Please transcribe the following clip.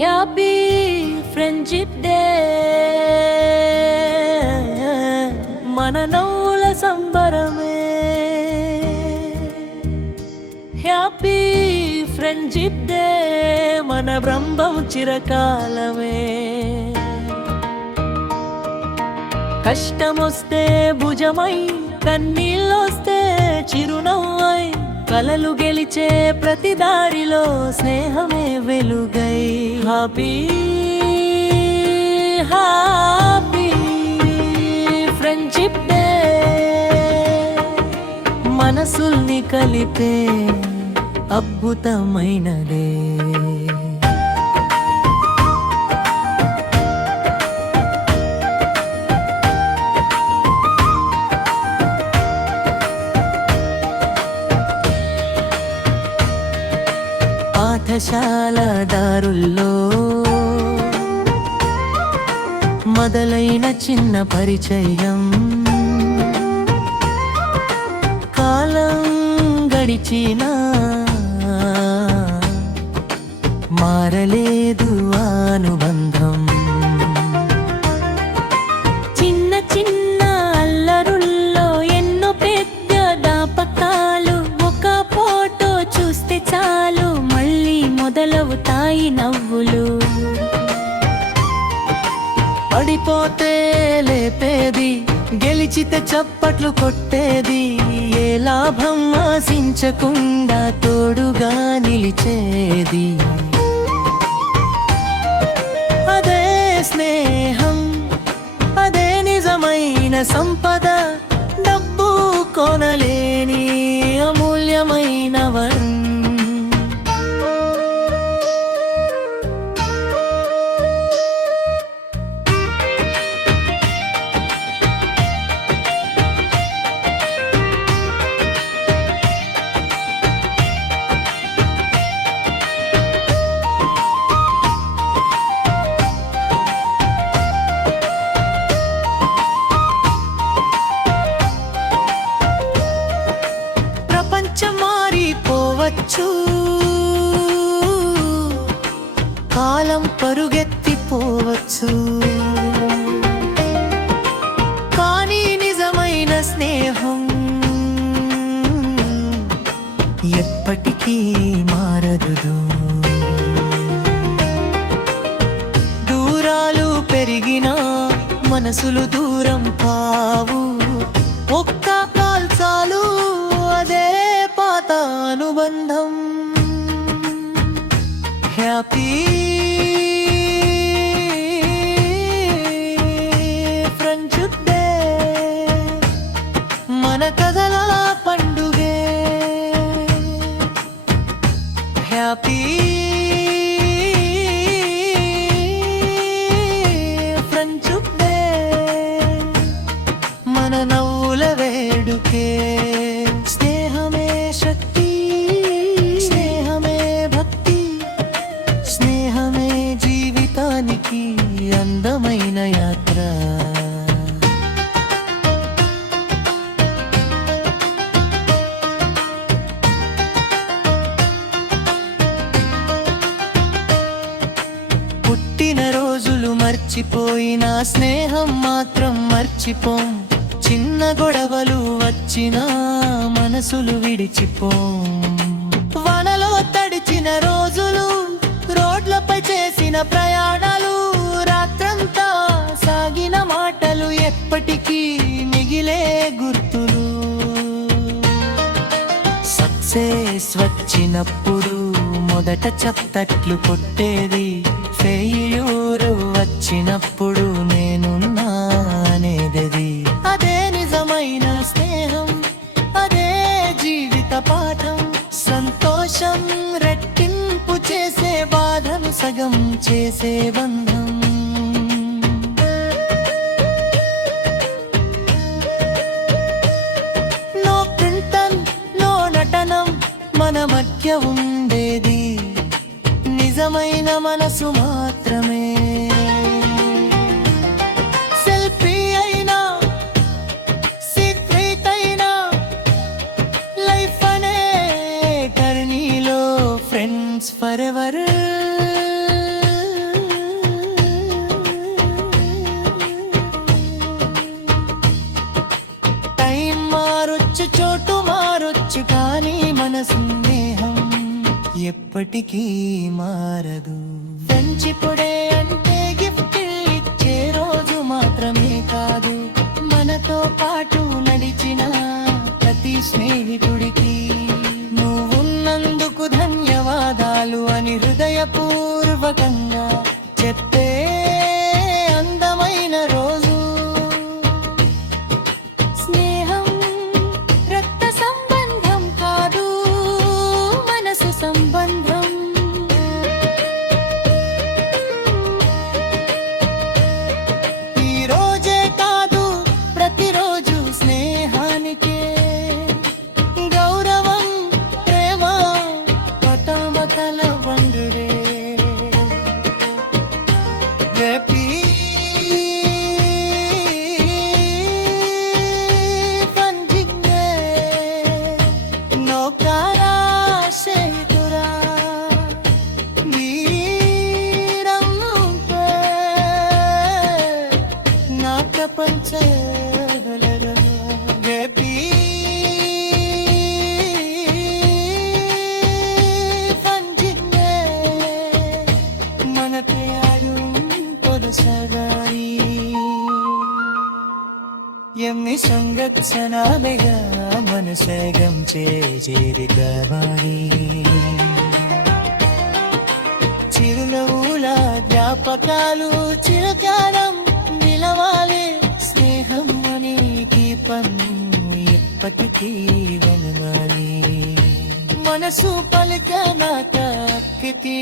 Happy friendship day మన నవ్వుల సంబరమే. హ్యాపీ ఫ్రెండ్షిప్ డే మన బ్రహ్మం చిరకాలమే. కష్టమొస్తే భుజమై, కన్నీళ్ళొస్తే చిరునవ్వై, కలలు గెలిచే ప్రతి దారిలో స్నేహమే వెలుగై. హ్యాపీ హ్యాపీ ఫ్రెండ్షిప్ డే మనసుల్ని కలిపే అద్భుతమైనదే. పాఠశాల దారుల్లో మొదలైన చిన్న పరిచయం, కాలం గడిచినా మారలేదు అనుబంధం. చిన్న చిన్న అల్లరుల్లో ఎన్నో పెద్ద జ్ఞాపకాలు, ఒక ఫోటో చూస్తే చాలు మళ్ళీ మొదలవుతాయి నవ్వులు. పడిపోతే లేపేది, గెలిచితే చప్పట్లు కొట్టేది, ఏ లాభం ఆశించకుండా తోడుగా నిలిచేది. అదే స్నేహం, అదే నిజమైన సంపద, డబ్బు కొనలేని అమూల్యమైన వరం. మారిపోవచ్చు, కాలం పరుగెత్తిపోవచ్చు, కానీ నిజమైన స్నేహం ఎప్పటికీ మారదు. దూరాలు పెరిగినా మనసులు దూరం కావు, ఒక్క కాల్ చాలు అదే పాత అనుబంధం. హ్యాపీ ఫ్రెండ్షిప్ డే మన కథల పండుగే. హ్యాపీ ఫ్రెండ్షిప్ డే మన నవ్వుల వేడుకే. స్నేహమే శక్తి, స్నేహమే భక్తి, స్నేహమే జీవితానికి అందమైన యాత్ర. పుట్టిన రోజులు మర్చిపోయినా స్నేహం మాత్రం మర్చిపోం. చిన్న గొడవలు వచ్చినా మనసులు విడిచిపోం. వనలో తడిచిన రోజులు, రోడ్లపై చేసిన ప్రయాణాలు, రాత్రంతా సాగిన మాటలు ఎప్పటికీ మిగిలే గుర్తులు. సక్సెస్ వచ్చినప్పుడు మొదట చప్పట్లు కొట్టేది, ఫెయిల్యూర్ వచ్చినప్పుడు నేనున్నా అనేది. అదే నిజమైన స్నేహం, అదే జీవిత పాఠం. సంతోషం రెట్టింపు చేసే, బాధను సగం చేసే బంధం. నో ప్రింటన్, నో నటనం మన మధ్య ఉండేది, నిజమైన మనసు మాత్రమే. సెల్ఫీ అయినా, సీక్రెట్ అయినా, లైఫ్ అనే కర్నీలో ఫ్రెండ్స్ ఫరెవర్. ఎప్పటికీ మారదు. ఫ్రెండ్షిప్పుడే అంటే గిఫ్ట్ ఇచ్చే రోజు మాత్రమే కాదు, మనతో పాటు నడిచిన ప్రతి స్నేహితుడికి నువ్వున్నందుకు ధన్యవాదాలు అని హృదయపూర్వకంగా చెప్పే అందమైన రోజు. స్నేహం రక్త సంబంధం కాదు, మనసు సంబంధం. ఈ రోజే కాదు ప్రతిరోజు స్నేహానికే గౌరవం, ప్రేమ మతమతల వండురే. Happy పంజింగే నౌకారా సేతురా నీరమ్ముంటే నా ప్రపంచగలరా. Happy పంజింగే మనతే సాగాయి ఎన్ని సంగత్సనాలుగా మనసేగం చేరికవాడి చిరునవ్వుల జ్ఞాపకాలు చిరకాలం నిలవాలి. స్నేహం అనే దీపం ఎప్పటికీ వెలగాలి. మనసు పలికన తాకితే